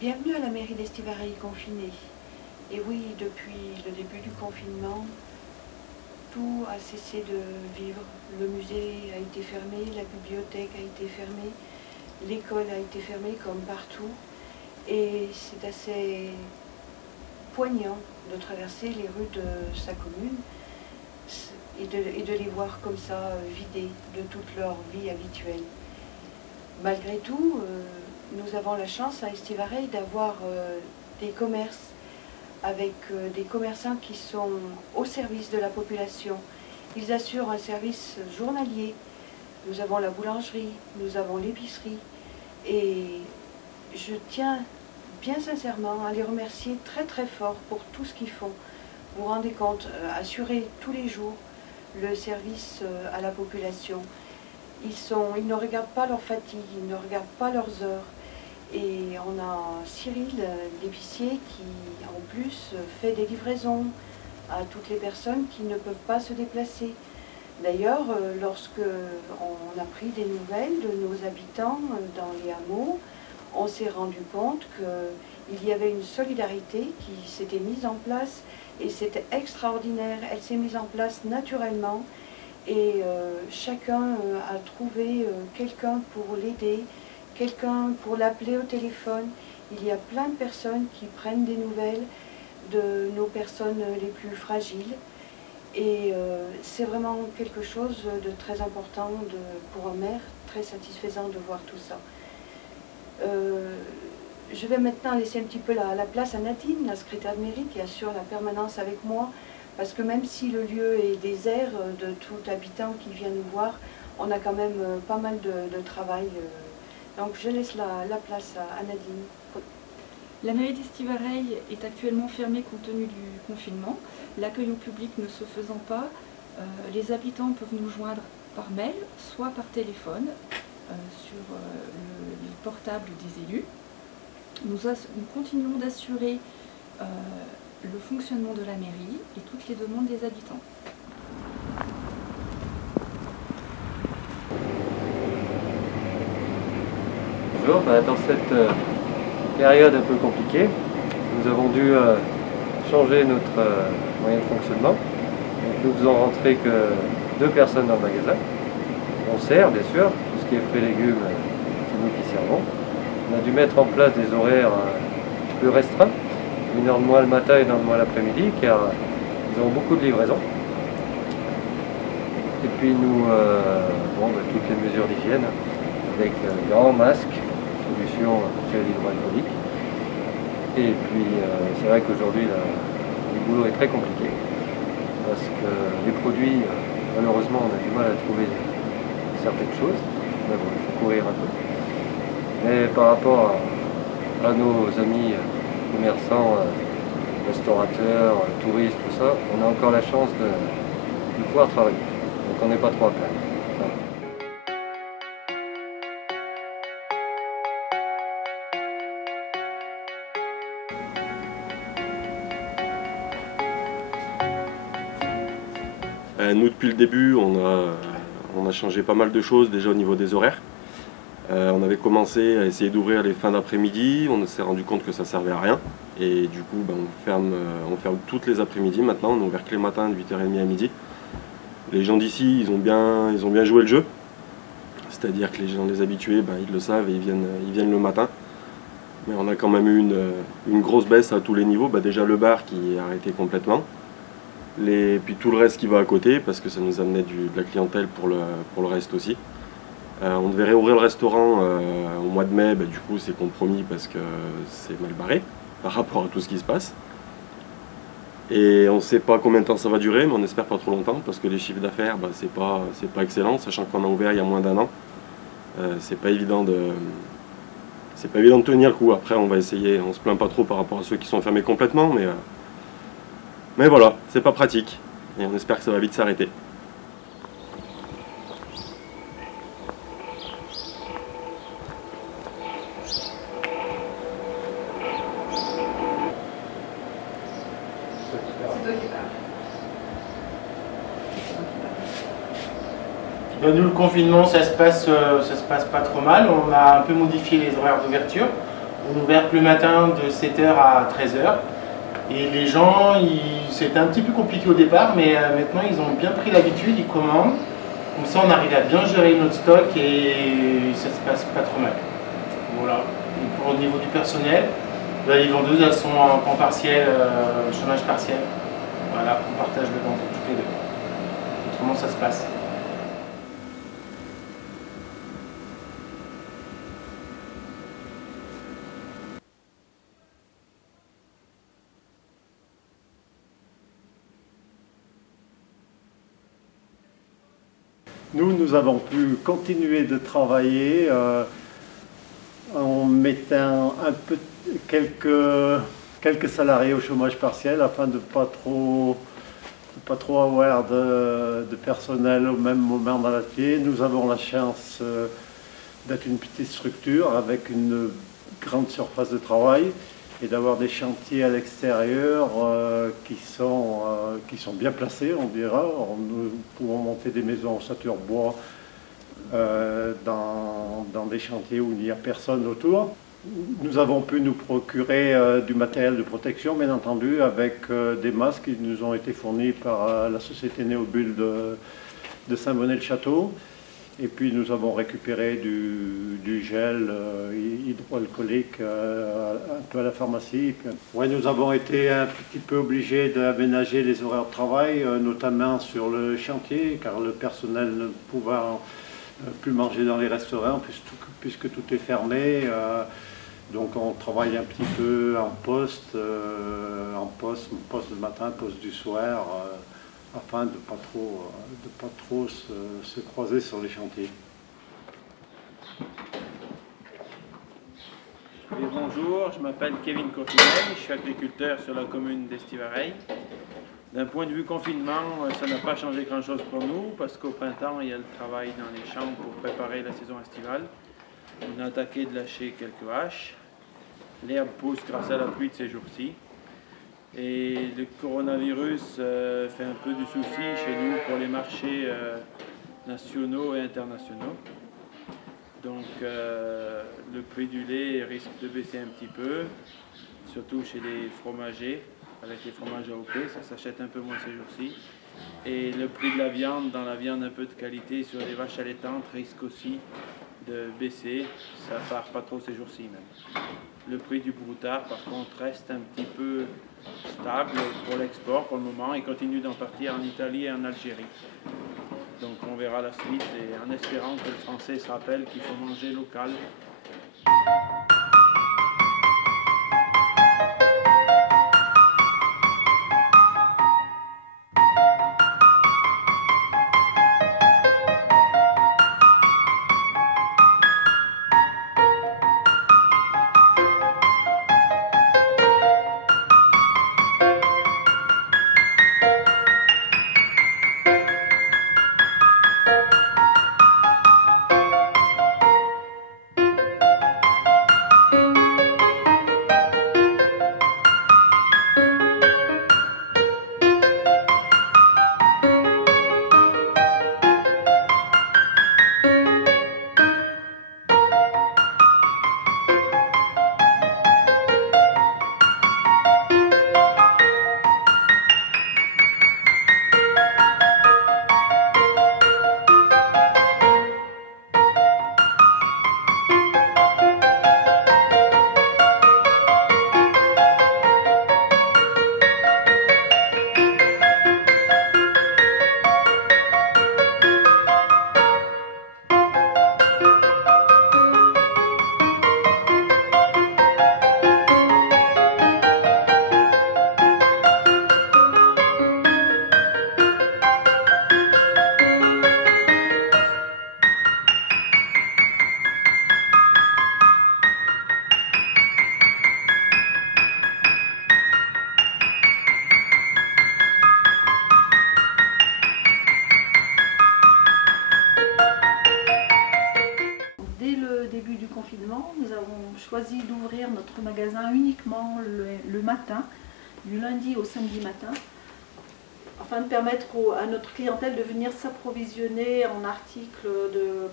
Bienvenue à la mairie d'Estivareille confinée. Et oui, depuis le début du confinement, tout a cessé de vivre. Le musée a été fermé, la bibliothèque a été fermée, l'école a été fermée comme partout. Et c'est assez poignant de traverser les rues de sa commune et de les voir comme ça vidées de toute leur vie habituelle. Malgré tout, nous avons la chance à Estivareille d'avoir des commerces avec des commerçants qui sont au service de la population. Ils assurent un service journalier. Nous avons la boulangerie, nous avons l'épicerie et je tiens bien sincèrement à les remercier très très fort pour tout ce qu'ils font. Vous vous rendez compte, assurer tous les jours le service à la population. Ils ne regardent pas leur fatigue, ils ne regardent pas leurs heures. Et on a Cyril, l'épicier, qui en plus fait des livraisons à toutes les personnes qui ne peuvent pas se déplacer. D'ailleurs, lorsque on a pris des nouvelles de nos habitants dans les hameaux, on s'est rendu compte qu'il y avait une solidarité qui s'était mise en place et c'était extraordinaire. Elle s'est mise en place naturellement et chacun a trouvé quelqu'un pour l'aider, quelqu'un pour l'appeler au téléphone. Il y a plein de personnes qui prennent des nouvelles de nos personnes les plus fragiles. Et c'est vraiment quelque chose de très important pour un maire, très satisfaisant de voir tout ça. Je vais maintenant laisser un petit peu la place à Nadine, la secrétaire de mairie, qui assure la permanence avec moi, parce que même si le lieu est désert de tout habitant qui vient nous voir, on a quand même pas mal de travail. Donc je laisse la place à Nadine. La mairie d'Estivareille est actuellement fermée compte tenu du confinement. L'accueil au public ne se faisant pas, les habitants peuvent nous joindre par mail, soit par téléphone, sur le portable des élus. Nous continuons d'assurer le fonctionnement de la mairie et toutes les demandes des habitants. Bonjour, dans cette période un peu compliquée, nous avons dû changer notre moyen de fonctionnement. Donc, nous faisons rentrer que 2 personnes dans le magasin. On sert bien sûr, tout ce qui est fruits et légumes, c'est nous qui servons. On a dû mettre en place des horaires un petit peu restreints, 1 heure de moins le matin et 1 heure de moins l'après-midi, car ils ont beaucoup de livraisons. Et puis nous, toutes les mesures d'hygiène, avec gants, masques, solution gel hydroalcoolique. Et puis c'est vrai qu'aujourd'hui le boulot est très compliqué parce que les produits, malheureusement on a du mal à trouver certaines choses, mais bon, il faut courir un peu. Mais par rapport à nos amis commerçants, restaurateurs, touristes, tout ça, on a encore la chance de pouvoir travailler. Donc on n'est pas trop à plaindre. Voilà. Nous, depuis le début, on a changé pas mal de choses déjà au niveau des horaires. On avait commencé à essayer d'ouvrir les fins d'après-midi, on s'est rendu compte que ça servait à rien. Et du coup, on ferme toutes les après-midi maintenant, on est ouvert que les matins de 8h30 à midi. Les gens d'ici, ils ont bien joué le jeu. C'est-à-dire que les gens, les habitués, ils le savent et ils viennent le matin. Mais on a quand même eu une grosse baisse à tous les niveaux. Déjà le bar qui est arrêté complètement. Puis tout le reste qui va à côté, parce que ça nous amenait de la clientèle pour le reste aussi. On devait réouvrir le restaurant au mois de mai, du coup c'est compromis parce que c'est mal barré par rapport à tout ce qui se passe. Et on ne sait pas combien de temps ça va durer, mais on espère pas trop longtemps, parce que les chiffres d'affaires, c'est pas excellent, sachant qu'on a ouvert il y a moins d'1 an. C'est pas évident de tenir le coup. Après on va essayer, on se plaint pas trop par rapport à ceux qui sont fermés complètement, mais voilà, c'est pas pratique, et on espère que ça va vite s'arrêter. Nous, le confinement, ça se passe pas trop mal. On a un peu modifié les horaires d'ouverture. On est ouvert le matin de 7h à 13h. Et les gens, c'était un petit peu compliqué au départ, mais maintenant ils ont bien pris l'habitude, ils commandent. Comme ça on arrive à bien gérer notre stock et ça se passe pas trop mal. Voilà. Et pour au niveau du personnel, les vendeuses elles sont en temps partiel, chômage partiel. Voilà, on partage le ventre toutes les deux. Autrement ça se passe. Nous avons pu continuer de travailler en mettant quelques salariés au chômage partiel afin de ne pas trop avoir de personnel au même moment dans l'atelier. Nous avons la chance d'être une petite structure avec une grande surface de travail et d'avoir des chantiers à l'extérieur qui sont bien placés, on dira. Nous pouvons monter des maisons en ossature bois dans des chantiers où il n'y a personne autour. Nous avons pu nous procurer du matériel de protection, bien entendu, avec des masques qui nous ont été fournis par la société Néobulle de Saint-Bonnet-le-Château. Et puis nous avons récupéré du gel hydroalcoolique un peu à la pharmacie. Ouais, nous avons été un petit peu obligés d'aménager les horaires de travail, notamment sur le chantier, car le personnel ne pouvait plus manger dans les restaurants puisque tout est fermé. Donc on travaille un petit peu en poste le matin, poste du soir, afin de ne pas trop se croiser sur les chantiers. Et bonjour, je m'appelle Kevin Courtinel, je suis agriculteur sur la commune d'Estivareille. D'un point de vue confinement, ça n'a pas changé grand-chose pour nous parce qu'au printemps, il y a le travail dans les champs pour préparer la saison estivale. On a attaqué de lâcher quelques haches. L'herbe pousse grâce à la pluie de ces jours-ci. Et le coronavirus fait un peu du souci chez nous pour les marchés nationaux et internationaux. Donc le prix du lait risque de baisser un petit peu, surtout chez les fromagers, avec les fromages AOP, ça s'achète un peu moins ces jours-ci. Et le prix de la viande, dans la viande un peu de qualité sur les vaches allaitantes, risque aussi de baisser, ça part pas trop ces jours-ci même. Le prix du broutard par contre reste un petit peu stable pour l'export pour le moment et continue d'en partir en Italie et en Algérie. Donc on verra la suite et en espérant que le Français se rappelle qu'il faut manger local. Nous avons choisi d'ouvrir notre magasin uniquement le matin, du lundi au samedi matin, afin de permettre à notre clientèle de venir s'approvisionner en articles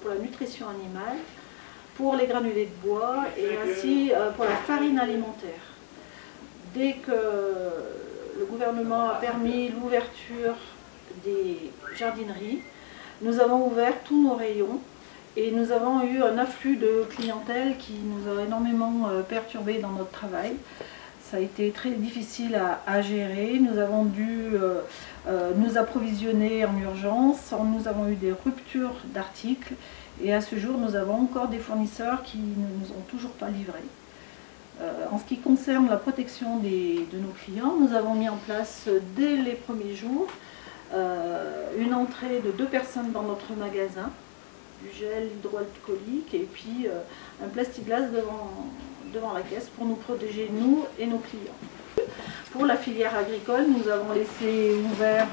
pour la nutrition animale, pour les granulés de bois et ainsi pour la farine alimentaire. Dès que le gouvernement a permis l'ouverture des jardineries, nous avons ouvert tous nos rayons et nous avons eu un afflux de clientèle qui nous a énormément perturbé dans notre travail. Ça a été très difficile à gérer. Nous avons dû nous approvisionner en urgence. Nous avons eu des ruptures d'articles. Et à ce jour, nous avons encore des fournisseurs qui ne nous ont toujours pas livrés. En ce qui concerne la protection de nos clients, nous avons mis en place dès les premiers jours une entrée de 2 personnes dans notre magasin, du gel hydroalcoolique et puis un plexiglas devant la caisse pour nous protéger, nous et nos clients. Pour la filière agricole, nous avons laissé ouvert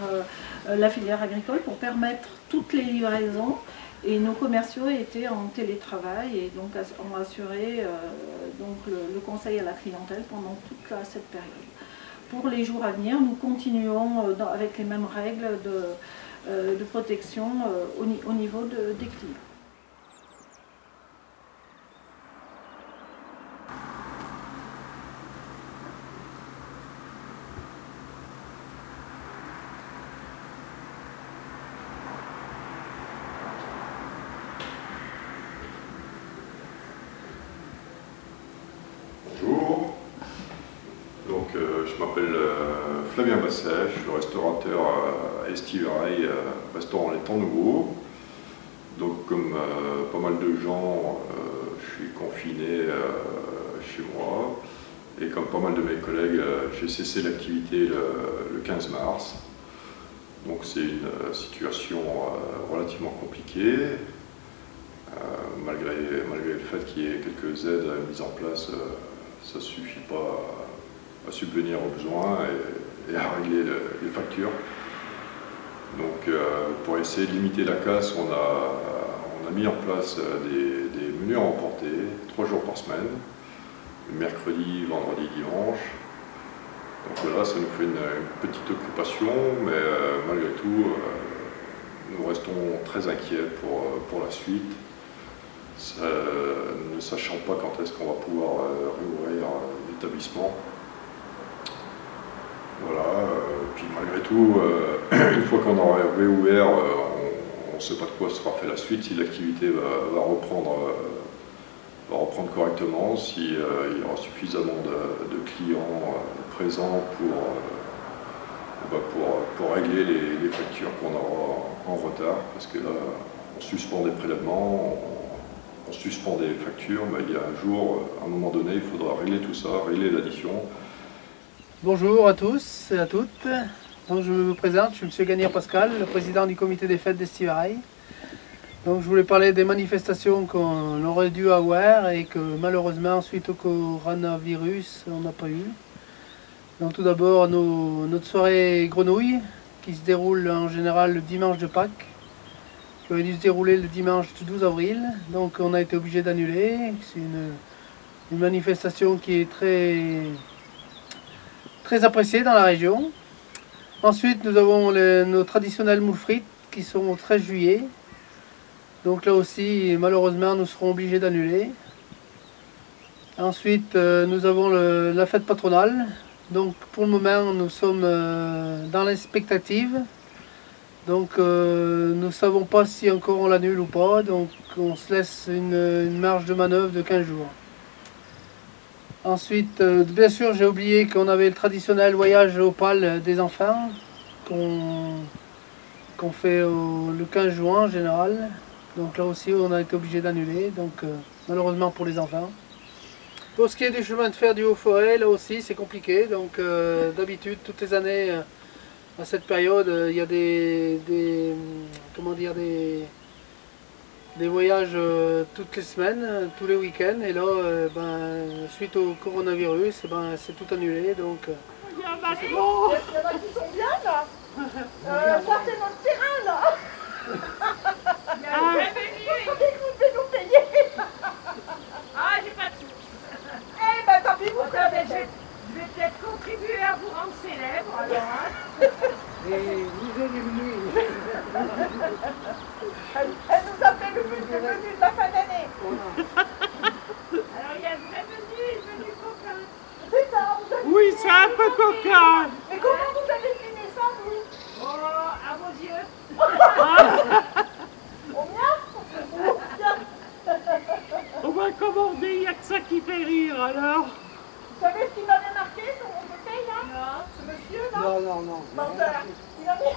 la filière agricole pour permettre toutes les livraisons et nos commerciaux étaient en télétravail et donc ont assuré donc le conseil à la clientèle pendant toute cette période. Pour les jours à venir, nous continuons avec les mêmes règles de protection au niveau des clients. Bonjour, donc je m'appelle Flavien Basset, je suis restaurateur à Estivareil, restaurant Les Temps Nouveaux. Donc comme pas mal de gens, je suis confiné chez moi et comme pas mal de mes collègues, j'ai cessé l'activité le 15 mars. Donc c'est une situation relativement compliquée. Malgré le fait qu'il y ait quelques aides mises en place, ça ne suffit pas à subvenir aux besoins et à régler les factures. Donc pour essayer de limiter la casse, on a mis en place des menus à emporter 3 jours par semaine, mercredi, vendredi, dimanche. Donc voilà, ça nous fait une petite occupation, mais malgré tout, nous restons très inquiets pour la suite. Ne sachant pas quand est-ce qu'on va pouvoir réouvrir l'établissement. Voilà, puis malgré tout, une fois qu'on aura réouvert, on ne sait pas de quoi sera fait la suite, si l'activité va reprendre correctement, s'il y aura suffisamment de clients présents pour régler les factures qu'on aura en retard, parce que là, on suspend des prélèvements, on suspend des factures, mais il y a un jour, à un moment donné, il faudra régler tout ça, régler l'addition. Bonjour à tous et à toutes. Donc je me présente, je suis M. Gagnère-Pascal, le président du comité des fêtes d'Estivareil. Donc je voulais parler des manifestations qu'on aurait dû avoir et que malheureusement, suite au coronavirus, on n'a pas eu. Donc tout d'abord, notre soirée grenouille, qui se déroule en général le dimanche de Pâques, qui aurait dû se dérouler le dimanche du 12 avril. Donc on a été obligé d'annuler. C'est une manifestation qui est très appréciée dans la région. Ensuite, nous avons nos traditionnels moules frites qui sont au 13 juillet. Donc là aussi, malheureusement, nous serons obligés d'annuler. Ensuite, nous avons la fête patronale. Donc pour le moment, nous sommes dans l'expectative. Donc nous ne savons pas si encore on l'annule ou pas, donc on se laisse une marge de manœuvre de 15 jours. Ensuite, bien sûr, j'ai oublié qu'on avait le traditionnel voyage opale des enfants, qu'on fait le 15 juin en général. Donc là aussi, on a été obligé d'annuler, donc malheureusement pour les enfants. Pour ce qui est du chemin de fer du Haut-Forêt, là aussi c'est compliqué, donc d'habitude, toutes les années, à cette période, il y a des voyages toutes les semaines, tous les week-ends, et là, suite au coronavirus, c'est tout annulé. Donc, il y a un bateau. Il y en a qui sont bien là. Ça c'est notre terrain là. Vous devez nous payer. Ah, j'ai pas de sous. Eh ben tant pis, je vais peut-être contribuer à vous rendre célèbre alors. Hein. et vous êtes venus. Elle nous a fait le menu de la fin d'année. C'est un peu coquin. Mais comment vous avez filmé ça, vous? Oh, à vos yeux. Au mien? On va commander, il n'y a que ça qui fait rire alors. Vous savez ce qu'il m'avait marqué sur mon bouteille, là? Non. Ce monsieur, là? Non. Menteur. Il a mis...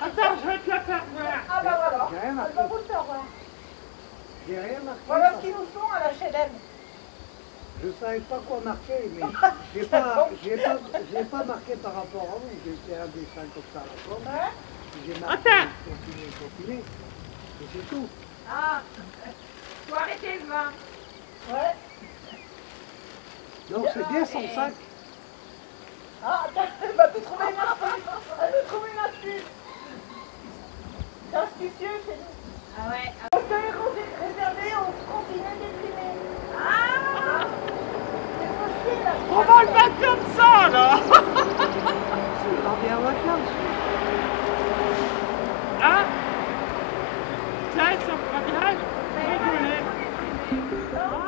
Attends, je vais te la faire voir. Ah bah voilà. J'ai rien Elle marqué. va vous le faire voir. J'ai rien marqué. Voilà ce qu'ils nous font à la HLM. Je ne savais pas quoi marquer, mais j'ai pas marqué par rapport à vous. J'ai fait un dessin comme ça à la pomme. Ouais. J'ai marqué Attends. continuer. Et c'est tout. Ah. Faut arrêter le vin. Ouais. Donc c'est bien son sac. Ah, attends, elle va te trouver une astuce. Elle va trouver une astuce. C'est astucieux chez nous. Ah ouais. Parce que est réservé aux confinés déprimés. Ah. C'est possible, là. On va le mettre comme ça là. C'est pas bien en vacances. Hein? Tiens, ça me fera bien rigoler. Hein?